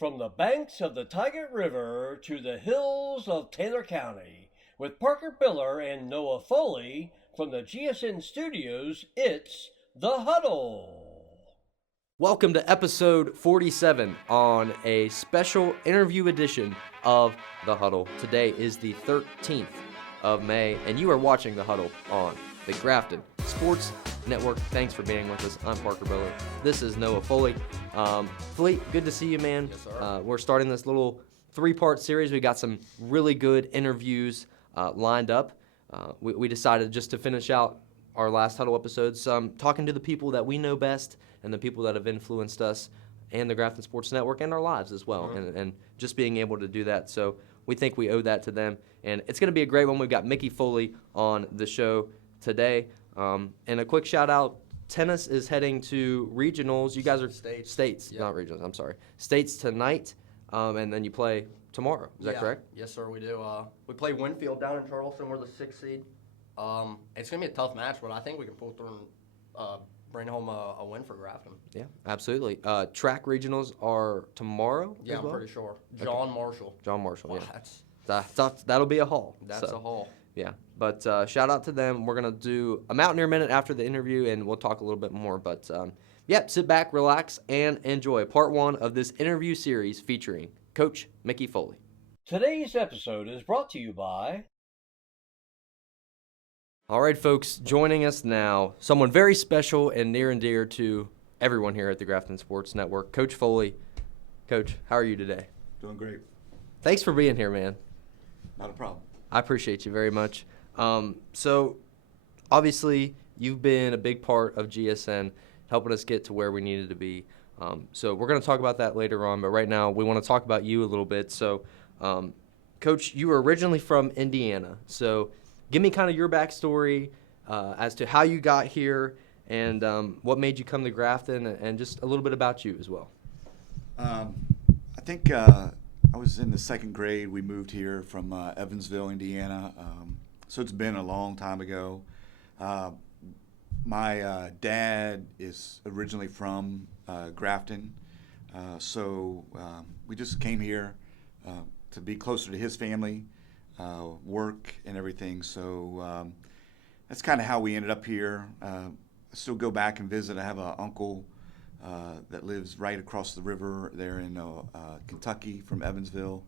From the banks of the Tigard River to the hills of Taylor County, with Parker Biller and Noah Foley from the GSN studios, it's The Huddle. Welcome to episode 47 on a special interview edition of The Huddle. Today is the 13th of May, and you are watching The Huddle on the Grafton Sports Network. Thanks for being with us. I'm Parker Biller. This is Noah Foley. Foley, good to see you, man. Yes, sir. We're starting this little three-part series. We got some really good interviews lined up. We decided just to finish out our last Huddle episodes, talking to the people that we know best and the people that have influenced us and the Grafton Sports Network and our lives as well, and just being able to do that. So we think we owe that to them, and it's going to be a great one. We've got Mickey Foley on the show today. And a quick shout-out, tennis is heading to regionals. You guys are states, Yep. not regionals, I'm sorry. States tonight, and then you play tomorrow. Is that correct? Yes, sir, we do. We play Winfield down in Charleston. We're the 6th seed. It's going to be a tough match, but I think we can pull through and bring home a win for Grafton. Yeah, absolutely. Track regionals are tomorrow Yeah, as I'm well? pretty sure. John Marshall. John Marshall, Wow, yeah. That'll be a haul. that's so. a haul. Yeah, but shout out to them. We're going to do a Mountaineer Minute after the interview, and we'll talk a little bit more. But, sit back, relax, and enjoy part one of this interview series featuring Coach Mickey Foley. Today's episode is brought to you by... All right, folks, joining us now, someone very special and near and dear to everyone here at the Grafton Sports Network, Coach Foley. Coach, how are you today? Doing great. Thanks for being here, man. Not a problem. I appreciate you very much. So, obviously, you've been a big part of GSN, helping us get to where we needed to be. So we're going to talk about that later on, but right now we want to talk about you a little bit. So, Coach, you were originally from Indiana. So give me kind of your backstory as to how you got here and what made you come to Grafton, and just a little bit about you as well. I think I was in the 2nd grade. We moved here from Evansville, Indiana. So it's been a long time ago. My dad is originally from Grafton. So we just came here to be closer to his family, work and everything. So that's kind of how we ended up here. I still go back and visit. I have an uncle that lives right across the river there in Kentucky from Evansville.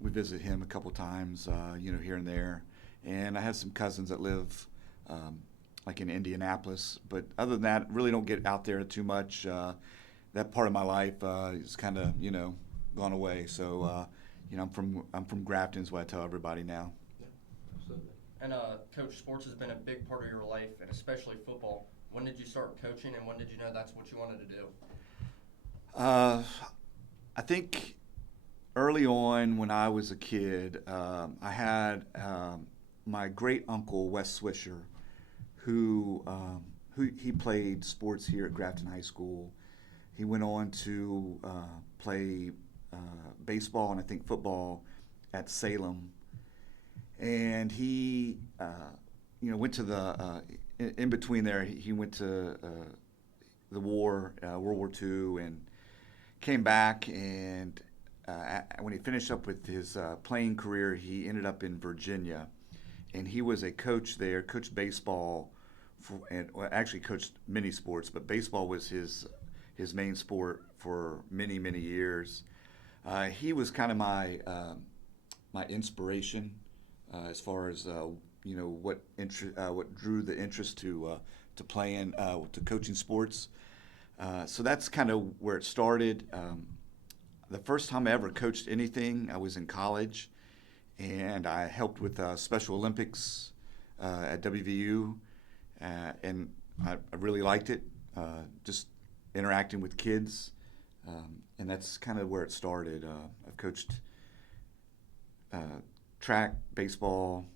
We visit him a couple times, here and there. And I have some cousins that live like in Indianapolis. But other than that, really don't get out there too much. That part of my life is kind of, gone away. So, I'm from Grafton is what I tell everybody now. Absolutely. And, Coach, sports has been a big part of your life, and especially football. When did you start coaching, and when did you know that's what you wanted to do? I think early on when I was a kid, I had my great uncle Wes Swisher, who he played sports here at Grafton High School. He went on to play baseball and I think football at Salem, and he went to the in between there. He went to the war, World War II, and came back. And when he finished up with his playing career, he ended up in Virginia, and he was a coach there. Coached baseball, actually coached many sports, but baseball was his main sport for many years. He was kind of my inspiration as far as what drew the interest to playing to coaching sports. So that's kind of where it started. The first time I ever coached anything, I was in college, and I helped with Special Olympics at WVU, and I really liked it. Just interacting with kids, and that's kind of where it started. I've coached track, baseball,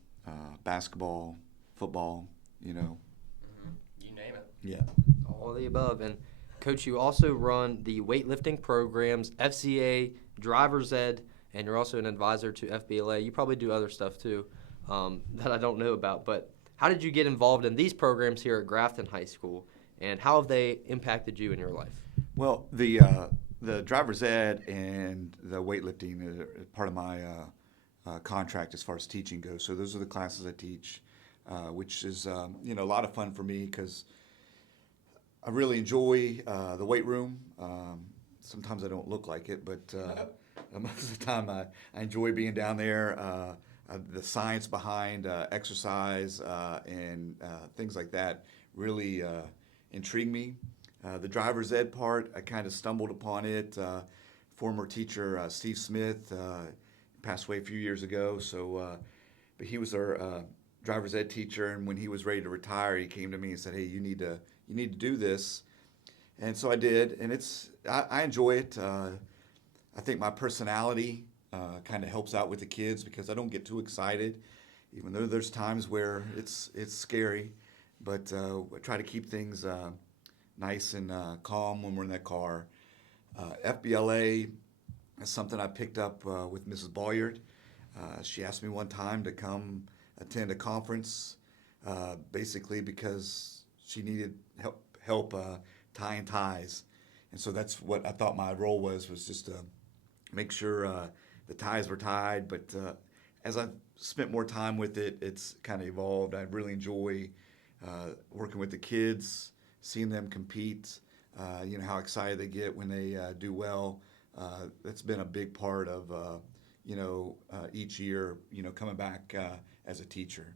basketball, football, You name it. Yeah. All of the above. And Coach, you also run the weightlifting programs, FCA, Driver's Ed, and you're also an advisor to FBLA. You probably do other stuff too that I don't know about. But how did you get involved in these programs here at Grafton High School, and how have they impacted you in your life? Well, the the driver's ed and the weightlifting are part of my contract as far as teaching goes. So those are the classes I teach, which is a lot of fun for me because I really enjoy the weight room. Sometimes I don't look like it, but most of the time I enjoy being down there. The science behind exercise and things like that really intrigue me. The driver's ed part, I kind of stumbled upon it. Former teacher Steve Smith passed away a few years ago, but he was our driver's ed teacher, and when he was ready to retire, he came to me and said, "Hey, you need to do this," and so I did, and I enjoy it. I think my personality kind of helps out with the kids because I don't get too excited, even though there's times where it's scary, but I try to keep things nice and calm when we're in that car. FBLA is something I picked up with Mrs. Bolyard. She asked me one time to come attend a conference, basically because she needed help tying ties. And so that's what I thought my role was just to make sure the ties were tied. But as I've spent more time with it, it's kind of evolved. I really enjoy working with the kids, seeing them compete, how excited they get when they do well. That's been a big part of, each year, coming back as a teacher.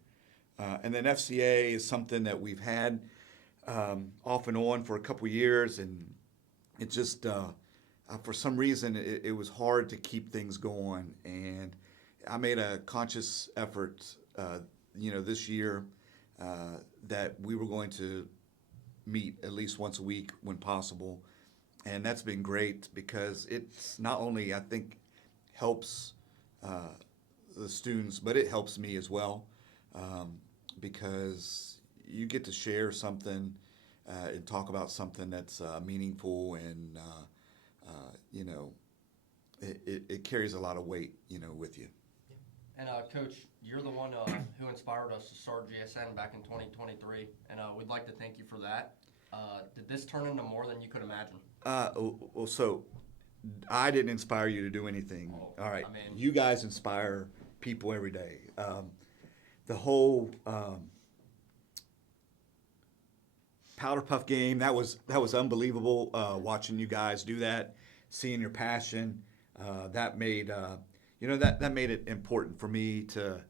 And then FCA is something that we've had off and on for a couple years, and it just, for some reason, it was hard to keep things going. And I made a conscious effort, this year that we were going to meet at least once a week when possible. And that's been great because it's not only, I think, helps the students, but it helps me as well because you get to share something and talk about something that's meaningful and, it carries a lot of weight, with you. And Coach, you're the one who inspired us to start GSN back in 2023, and we'd like to thank you for that. Did this turn into more than you could imagine? So I didn't inspire you to do anything. All right, you guys inspire people every day. The whole Powder Puff game, that was unbelievable. Watching you guys do that, seeing your passion, that made that made it important for me to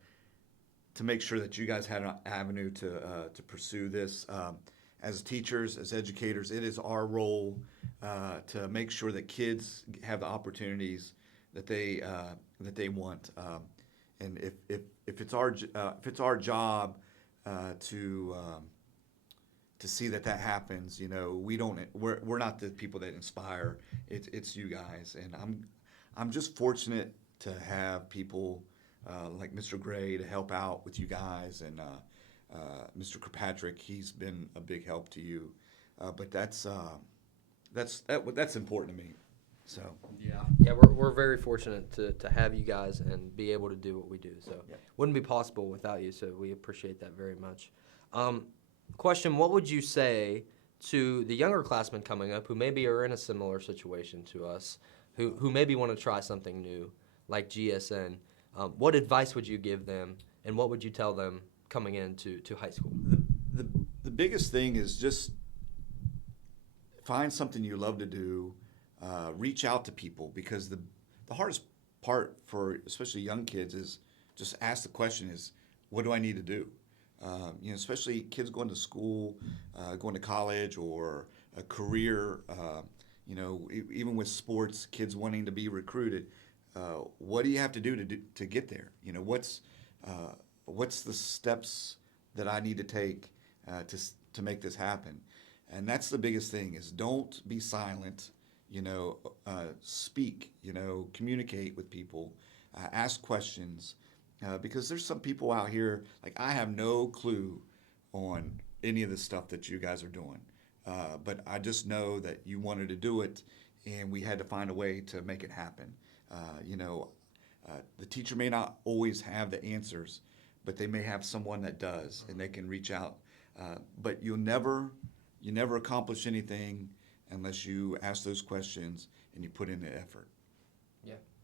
make sure that you guys had an avenue to pursue this. As teachers, as educators, it is our role to make sure that kids have the opportunities that they want. And if it's our job to see that happens, we're not the people that inspire. It's you guys, and I'm just fortunate to have people like Mr. Gray to help out with you guys, and Mr. Kirkpatrick, he's been a big help to you. But that's important to me. So yeah, we're very fortunate to have you guys and be able to do what we do. So wouldn't be possible without you. So we appreciate that very much. Question: what would you say to the younger classmen coming up who maybe are in a similar situation to us, who maybe want to try something new like GSN? What advice would you give them, and what would you tell them coming into high school? The biggest thing is just find something you love to do. Reach out to people, because the hardest part for especially young kids is just ask the question is, what do I need to do? Especially kids going to school, going to college, or a career, even with sports, kids wanting to be recruited. What do you have to do to get there? What's the steps that I need to take to make this happen? And that's the biggest thing is don't be silent, speak, communicate with people, ask questions, because there's some people out here, like I have no clue on any of the stuff that you guys are doing. But I just know that you wanted to do it, and we had to find a way to make it happen. The teacher may not always have the answers, but they may have someone that does, and they can reach out. But you never accomplish anything unless you ask those questions and you put in the effort.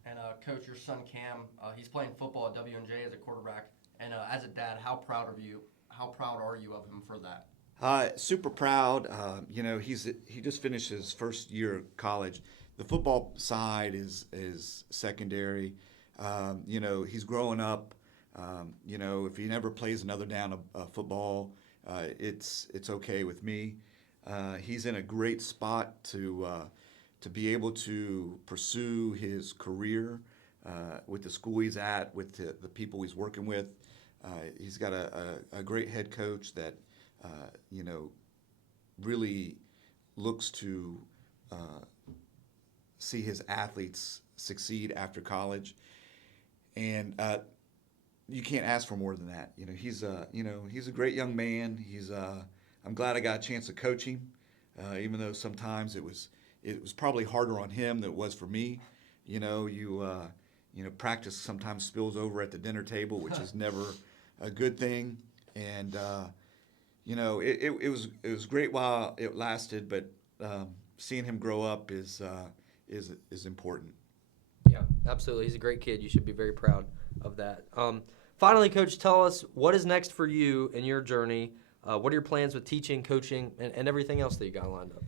And Coach, your son Cam, he's playing football at W&J as a quarterback. And as a dad, how proud are you of him for that? Super proud. He just finished his first year of college. The football side is secondary. He's growing up. If he never plays another down of football, it's okay with me. He's in a great spot to be able to pursue his career with the school he's at, with the people he's working with. He's got a great head coach that really looks to see his athletes succeed after college, and you can't ask for more than that. He's a great young man. I'm glad I got a chance to coach him, even though sometimes it was probably harder on him than it was for me. Practice sometimes spills over at the dinner table, which is never a good thing. And it was great while it lasted, but seeing him grow up is important. Yeah, absolutely. He's a great kid. You should be very proud of that. Finally, Coach, tell us what is next for you in your journey. What are your plans with teaching, coaching, and everything else that you got lined up?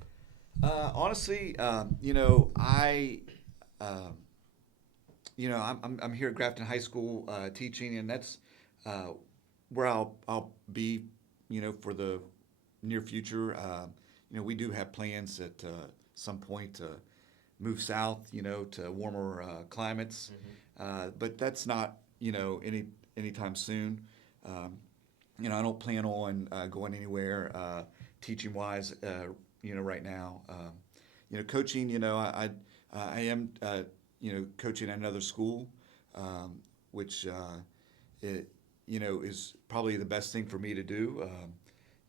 Honestly, I'm here at Grafton High School teaching, and that's where I'll be, for the near future. We do have plans at some point to move south, to warmer climates, but that's not, anytime soon. I don't plan on going anywhere teaching wise. Right now, coaching. I am, coaching at another school, which is probably the best thing for me to do.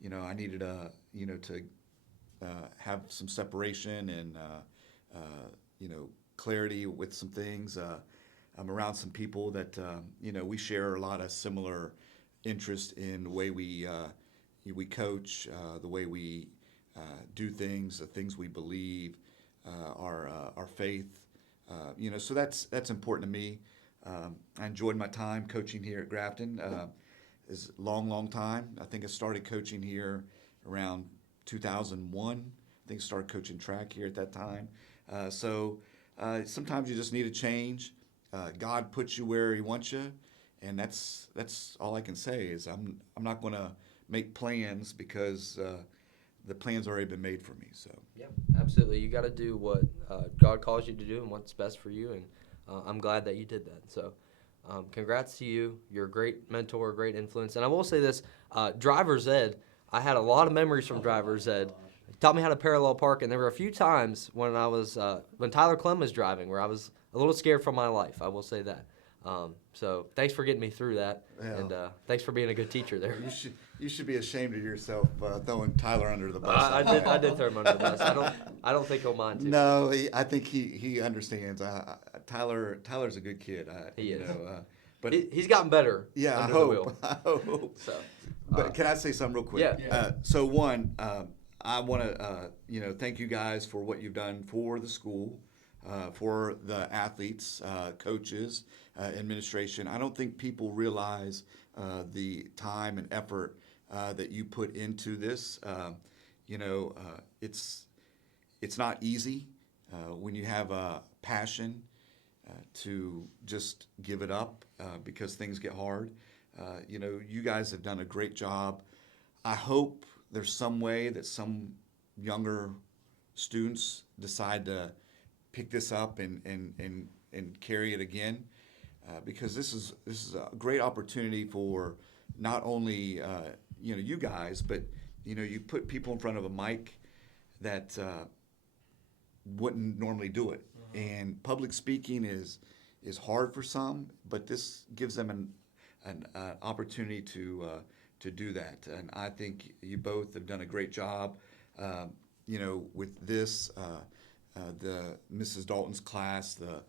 I needed to have some separation and clarity with some things. I'm around some people that we share a lot of similar interest in the way we coach, the way we do things, the things we believe, our faith. So that's important to me. I enjoyed my time coaching here at Grafton. It's a long time. I think I started coaching here around 2001. I think I started coaching track here at that time. So sometimes you just need a change. God puts you where He wants you, and that's all I can say is I'm not going to make plans because the plan's already been made for me. So yeah, absolutely. You got to do what God calls you to do and what's best for you, and I'm glad that you did that. So congrats to you. You're a great mentor, a great influence. And I will say this, driver's ed, I had a lot of memories from driver's ed. He taught me how to parallel park, and there were a few times when I was when Tyler Clem was driving where I was a little scared for my life. I will say that. So thanks for getting me through that, and thanks for being a good teacher there. You should be ashamed of yourself throwing Tyler under the bus. I did throw him under the bus. I don't think he'll mind too. No, I think he understands. Tyler's a good kid. He is. But he's gotten better. Yeah, under the wheel. I hope. So, but can I say something real quick? Yeah. So one, I want to thank you guys for what you've done for the school, for the athletes, coaches, administration. I don't think people realize the time and effort that you put into this. It's not easy when you have a passion to just give it up because things get hard. You guys have done a great job. I hope there's some way that some younger students decide to pick this up and carry it again, because this is a great opportunity for not only you guys, but you put people in front of a mic that wouldn't normally do it. And public speaking is hard for some, but this gives them an opportunity to do that. And I think you both have done a great job. With this, the Mrs. Dalton's class, the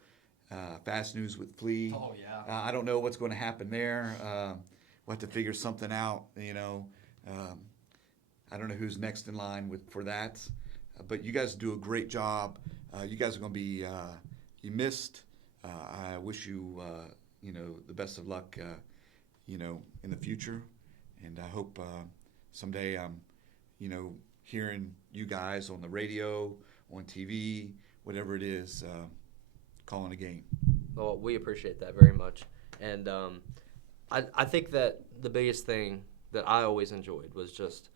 Fast News with Flea. Oh yeah. I don't know what's going to happen there. We'll have to figure something out. I don't know who's next in line for that. but you guys do a great job. You guys are going to be you missed. I wish you the best of luck in the future, and I hope someday I'm hearing you guys on the radio, on TV, whatever it is, calling a game. Well, we appreciate that very much. And I think that the biggest thing that I always enjoyed was just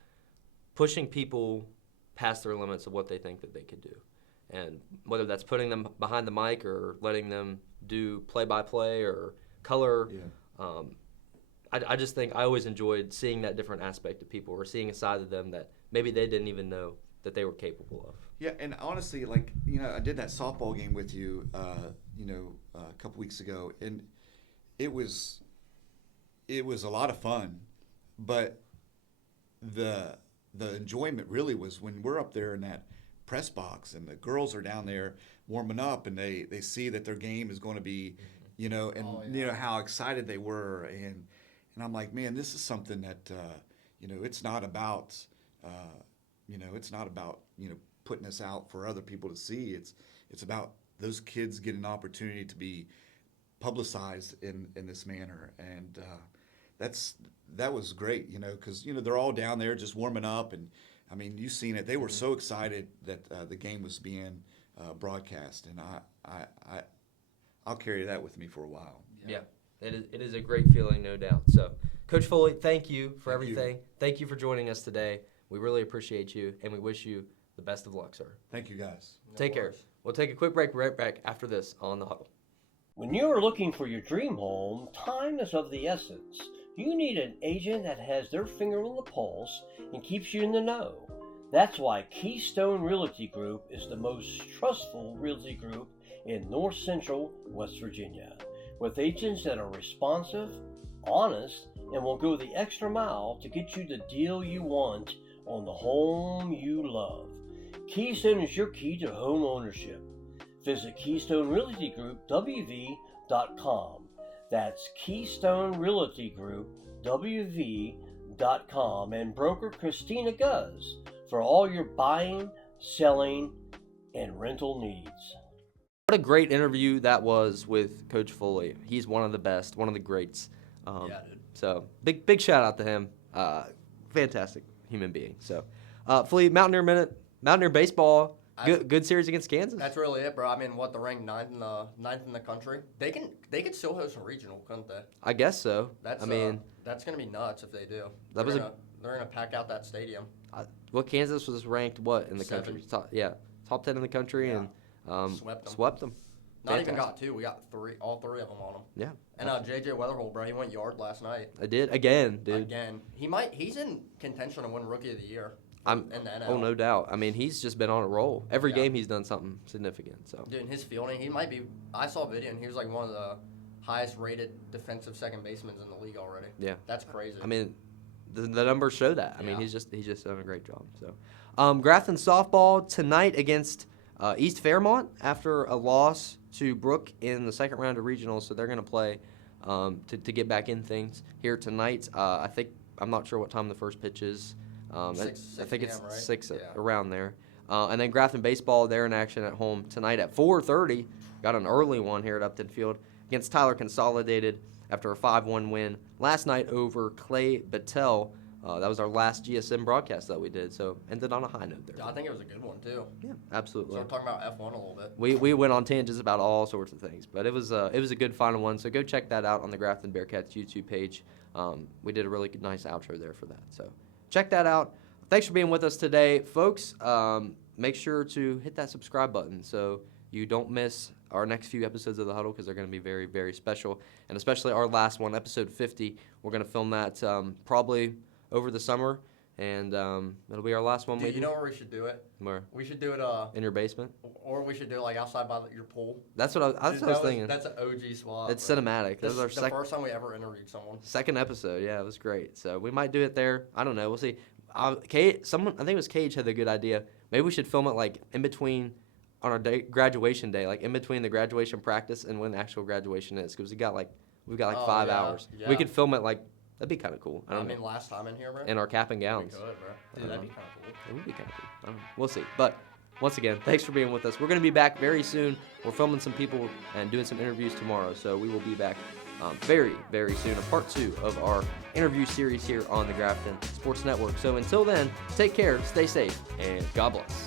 pushing people past their limits of what they think that they could do. And whether that's putting them behind the mic or letting them do play-by-play or color, I just think I always enjoyed seeing that different aspect of people, or seeing a side of them that maybe they didn't even know that they were capable of. Yeah, and honestly, I did that softball game with you, a couple weeks ago, and it was a lot of fun, but the enjoyment really was when we're up there in that press box and the girls are down there warming up, and they see that their game is going to be, how excited they were, and I'm like, man, this is something that it's not about putting us out for other people to see. It's about those kids getting an opportunity to be publicized in this manner, and that was great, because they're all down there just warming up, and I mean, you've seen it. They were so excited that the game was being broadcast, and I'll carry that with me for a while. Yeah. It is a great feeling, no doubt. So, Coach Foley, thank you for everything. Thank you for joining us today. We really appreciate you, and we wish you the best of luck, sir. Thank you, guys. Take care. We'll take a quick break right back after this on The Huddle. When you are looking for your dream home, time is of the essence. You need an agent that has their finger on the pulse and keeps you in the know. That's why Keystone Realty Group is the most trustful realty group in North Central West Virginia, with agents that are responsive, honest, and will go the extra mile to get you the deal you want on the home you love. Keystone is your key to home ownership. Visit Keystone Realty Group, WV.com. That's Keystone Realty Group, WV.com, and broker Christina Guz for all your buying, selling, and rental needs. What a great interview that was with Coach Foley. He's one of the best, one of the greats. Yeah, dude. So big shout out to him. Fantastic human being. So, Foley, Mountaineer Minute, Mountaineer baseball. Good series against Kansas. That's really it, bro. I mean, they're ranked ninth in the country. They could still host a regional, couldn't they? I guess so. That's gonna be nuts if they do. They're gonna pack out that stadium. Kansas was ranked in the country? Top 10 in the country, and swept them. Not even got two. We got all three of them on them. Yeah. And J.J. Weatherhold, bro, he went yard last night. I did again, dude. Again, he's in contention to win Rookie of the Year. In the NL. Oh, no doubt. I mean, he's just been on a roll. Every game he's done something significant. So. Dude, his fielding, he might be. I saw a video, and he was like one of the highest rated defensive second basemen in the league already. Yeah. That's crazy. I mean, the numbers show that. I mean, he's just done a great job. So, Grafton softball tonight against East Fairmont after a loss to Brook in the second round of regionals. So they're going to play to get back in things here tonight. I'm not sure what time the first pitch is. I think it's right? 6 around there. And then Grafton baseball, they're in action at home tonight at 4:30. Got an early one here at Upton Field against Tyler Consolidated after a 5-1 win last night over Clay Battelle. That was our last GSM broadcast that we did, so ended on a high note there. Yeah, I think it was a good one, too. Yeah, absolutely. So we're talking about F1 a little bit. We went on tangents about all sorts of things, but it was a good final one, so go check that out on the Grafton Bearcats YouTube page. We did a really nice outro there for that, so check that out. Thanks for being with us today, folks. Make sure to hit that subscribe button so you don't miss our next few episodes of The Huddle, because they're going to be very, very special, and especially our last one, episode 50. We're going to film that probably over the summer, and it'll be our last one. Dude, you know where we should do it? Where? We should do it in your basement, or we should do it like outside by your pool. That's what I was thinking. That's an OG spot. It's cinematic. That was our the first time we ever interviewed someone. Second episode. Yeah, it was great. So we might do it there. I don't know. We'll see. I think it was Cage had the good idea. Maybe we should film it like in between on our graduation day, like in between the graduation practice and when the actual graduation is, because we've got like 5 hours. Yeah. We could film it like. That'd be kind of cool. I mean, last time in here, bro. In our cap and gowns. We could, bro. Dude, that'd be kind of cool. It would be kind of cool. I don't know. We'll see. But once again, thanks for being with us. We're going to be back very soon. We're filming some people and doing some interviews tomorrow, so we will be back very, very soon, a part 2 of our interview series here on the Grafton Sports Network. So until then, take care, stay safe, and God bless.